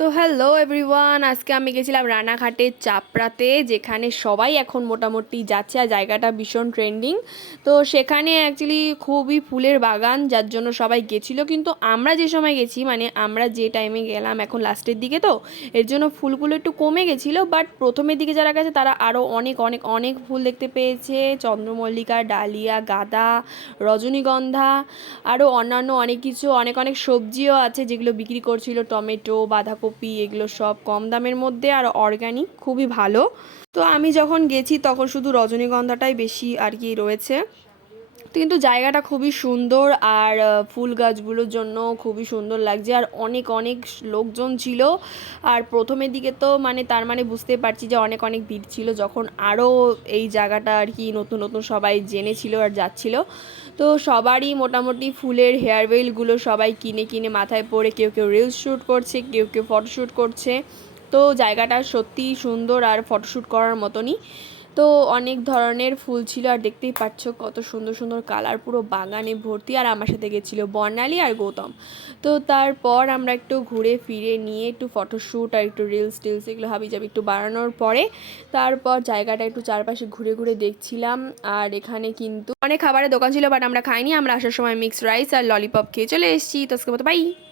তো hello everyone, আজকে আমি গেছিলাম রানাঘাটের চাপড়াতে, যেখানে সবাই এখন মোটামুটি যাচ্ছে আর জায়গাটা ভীষণ ট্রেন্ডিং। তো সেখানে অ্যাকচুয়ালি খুবই ফুলের বাগান, যার জন্য সবাই গেছিলো। কিন্তু আমরা যে সময় গেছি, মানে আমরা যে টাইমে গেলাম এখন লাস্টের দিকে, তো এর জন্য ফুলগুলো একটু কমে গেছিলো। বাট প্রথমের দিকে যারা গেছে তারা আরও অনেক অনেক অনেক ফুল দেখতে পেয়েছে। চন্দ্রমল্লিকা, ডালিয়া, গাঁদা, রজনীগন্ধা, আরও অন্যান্য অনেক কিছু, অনেক অনেক সবজিও আছে যেগুলো বিক্রি করছিল, টমেটো, বাঁধাকপি, এগুলো সব কম দামের মধ্যে আর অর্গ্যানিক, খুবই ভালো। তো আমি যখন গেছি তখন শুধু রজনীগন্ধাটাই বেশি আর কি রয়েছে। কিন্তু জায়গাটা খুবই সুন্দর, আর ফুল গাছগুলোর জন্য খুবই সুন্দর লাগছে, আর অনেক অনেক লোকজন ছিল। আর প্রথমের দিকে তো মানে তার মানে বুঝতে পারছি যে অনেক অনেক ভিড় ছিল, যখন আরও এই জায়গাটা আর কি নতুন নতুন সবাই জেনেছিল আর যাচ্ছিল। তো সবারই মোটামুটি ফুলের হেয়ারওয়েলগুলো সবাই কিনে কিনে মাথায় পরে কেউ কেউ রিলস শ্যুট করছে, কেউ কেউ ফটোশ্যুট করছে। তো জায়গাটা সত্যিই সুন্দর আর ফটোশ্যুট করার মতনই। তো অনেক ধরনের ফুল ছিল, আর দেখতেই পাচ্ছ কত সুন্দর সুন্দর কালার, পুরো বাগানে ভর্তি। আর আমার সাথে গেছিলো বর্ণালী আর গৌতম। তো তারপর আমরা একটু ঘুরে ফিরে নিয়ে একটু ফটোশ্যুট আর একটু রিলস টিলস এগুলো হাবিজাবি একটু বানানোর পরে তারপর জায়গাটা একটু চারপাশে ঘুরে ঘুরে দেখছিলাম। আর এখানে কিন্তু অনেক খাবারের দোকান ছিল, বাট আমরা খাইনি। আমরা আসার সময় মিক্সড রাইস আর ললিপপ খেয়ে চলে এসেছি। তো আজকের মতো বাই।